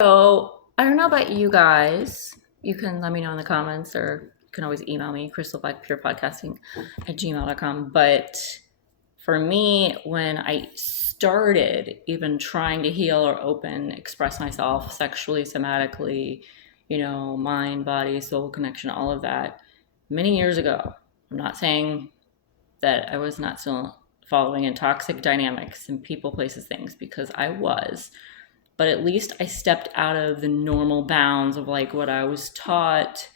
So I don't know about you guys. You can let me know in the comments or you can always email me, crystalblackpurepodcasting@gmail.com. But for me, when I started even trying to heal or open, express myself sexually, somatically, mind, body, soul connection, all of that, many years ago, I'm not saying that I was not still following in toxic dynamics and people, places, things, because I was, but at least I stepped out of the normal bounds of like what I was taught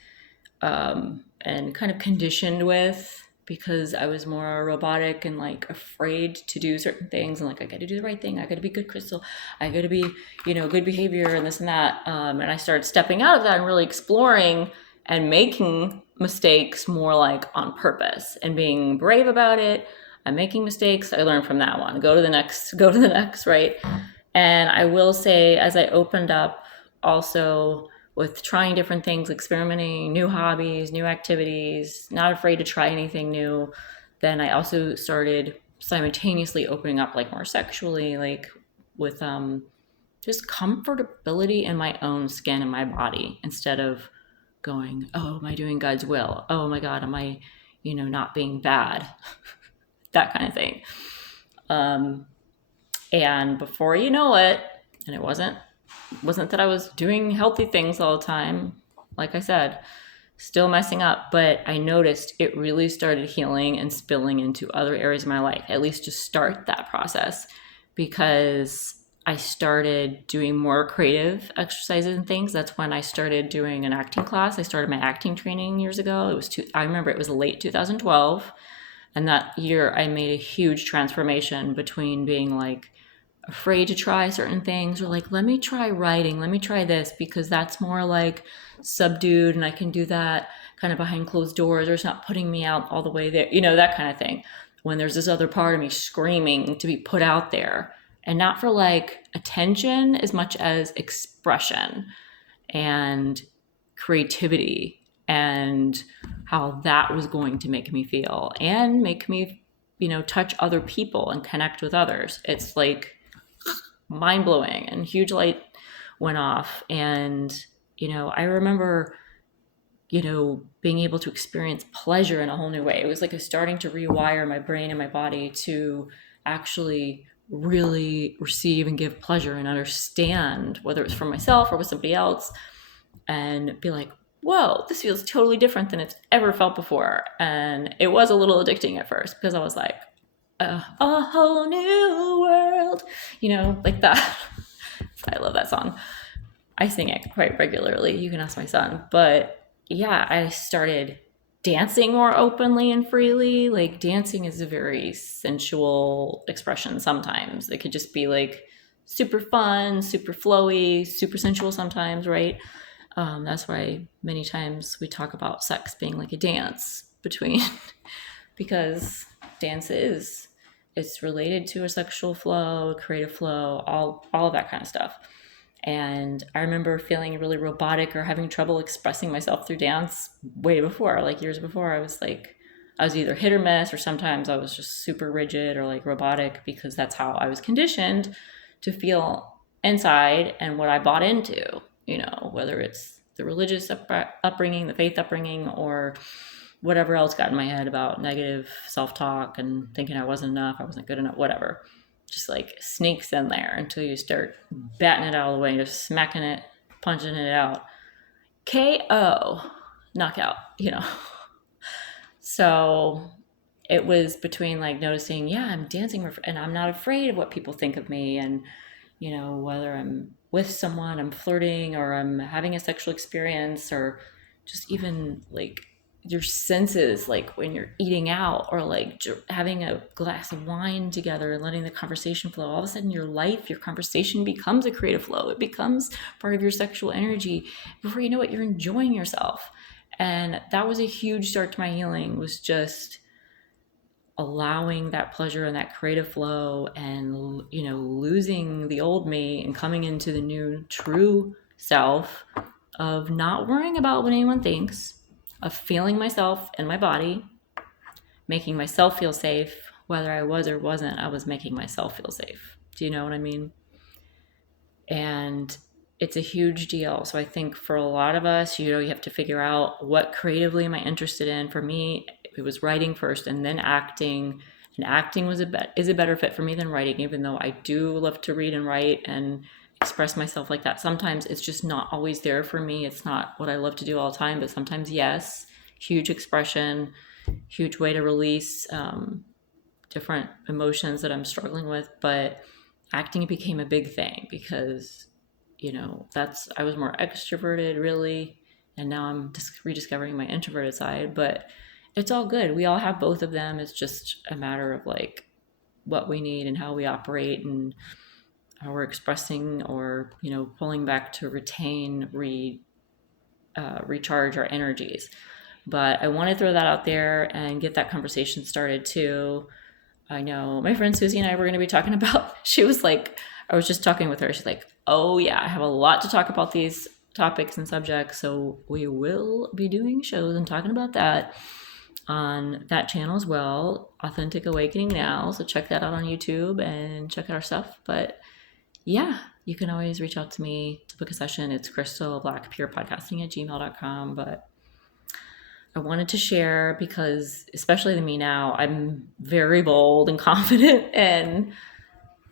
and kind of conditioned with because I was more robotic and like afraid to do certain things and like I got to do the right thing. I got to be good, Crystal. I got to be, good behavior and this and that. And I started stepping out of that and really exploring and making mistakes more like on purpose and being brave about it. I'm making mistakes. I learned from that one. Go to the next. Go to the next. Right. And I will say, as I opened up also with trying different things, experimenting, new hobbies, new activities, not afraid to try anything new, then I also started simultaneously opening up like more sexually, like with just comfortability in my own skin and my body instead of going, oh, am I doing God's will? Oh my God, am I, not being bad? That kind of thing. Um, and before you know it, and it wasn't that I was doing healthy things all the time. Like I said, still messing up, but I noticed it really started healing and spilling into other areas of my life, at least to start that process, because I started doing more creative exercises and things. That's when I started doing an acting class. I started my acting training years ago. I remember it was late 2012. And that year I made a huge transformation between being like afraid to try certain things or like let me try writing, let me try this because that's more like subdued and I can do that kind of behind closed doors or it's not putting me out all the way there, that kind of thing. When there's this other part of me screaming to be put out there and not for like attention as much as expression and creativity and how that was going to make me feel and make me, touch other people and connect with others. It's like mind blowing and huge light went off. And, I remember, being able to experience pleasure in a whole new way. It was like starting to rewire my brain and my body to actually really receive and give pleasure and understand whether it's for myself or with somebody else and be like, whoa, this feels totally different than it's ever felt before. And it was a little addicting at first because I was like, a whole new world, like that. I love that song. I sing it quite regularly. You can ask my son. But yeah, I started dancing more openly and freely. Like dancing is a very sensual expression sometimes. It could just be like super fun, super flowy, super sensual sometimes, right? That's why many times we talk about sex being like a dance between, because dance is, it's related to a sexual flow, a creative flow, all of that kind of stuff. And I remember feeling really robotic or having trouble expressing myself through dance way before, like years before. I was either hit or miss, or sometimes I was just super rigid or like robotic because that's how I was conditioned to feel inside and what I bought into, whether it's the religious upbringing, the faith upbringing, or whatever else got in my head about negative self-talk and thinking I wasn't enough, I wasn't good enough, whatever. Just like sneaks in there until you start batting it out of the way, just smacking it, punching it out. KO, knockout, So it was between like noticing, yeah, I'm dancing and I'm not afraid of what people think of me. And, whether I'm with someone, I'm flirting or I'm having a sexual experience or just even like your senses, like when you're eating out or like having a glass of wine together and letting the conversation flow, all of a sudden your life, your conversation becomes a creative flow. It becomes part of your sexual energy. Before you know it, you're enjoying yourself. And that was a huge start to my healing, was just allowing that pleasure and that creative flow and, losing the old me and coming into the new true self of not worrying about what anyone thinks, of feeling myself in my body, making myself feel safe. Whether I was or wasn't, I was making myself feel safe. Do you know what I mean? And it's a huge deal. So I think for a lot of us, you have to figure out what creatively am I interested in. For me, it was writing first and then acting. And acting is a better fit for me than writing, even though I do love to read and write and express myself like that. Sometimes it's just not always there for me. It's not what I love to do all the time, but sometimes yes. Huge expression, huge way to release different emotions that I'm struggling with. But acting became a big thing because I was more extroverted really, and now I'm just rediscovering my introverted side. But it's all good. We all have both of them. It's just a matter of like what we need and how we operate and how we're expressing or pulling back to recharge our energies. But I want to throw that out there and get that conversation started too. I know my friend Susie and I were going to be talking about, she was like, I was just talking with her. She's like, oh, yeah, I have a lot to talk about these topics and subjects. So we will be doing shows and talking about that on that channel as well. Authentic Awakening Now. So check that out on YouTube and check out our stuff. But yeah, you can always reach out to me to book a session. It's crystalblackpurepodcasting@gmail.com. But I wanted to share because, especially to me now, I'm very bold and confident and,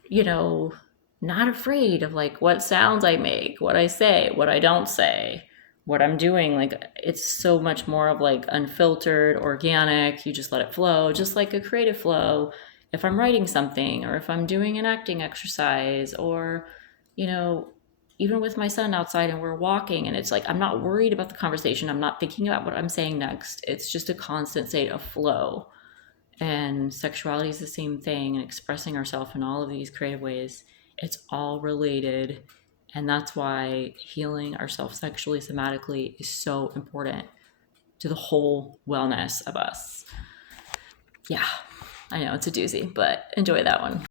you know, not afraid of like what sounds I make, what I say, what I don't say, what I'm doing. Like it's so much more of like unfiltered, organic. You just let it flow, just like a creative flow. If I'm writing something or if I'm doing an acting exercise or, you know, even with my son outside and we're walking and it's like I'm not worried about the conversation. I'm not thinking about what I'm saying next. It's just a constant state of flow. And sexuality is the same thing, and expressing ourselves in all of these creative ways. It's all related. And that's why healing ourselves sexually, somatically is so important to the whole wellness of us. Yeah, I know it's a doozy, but enjoy that one.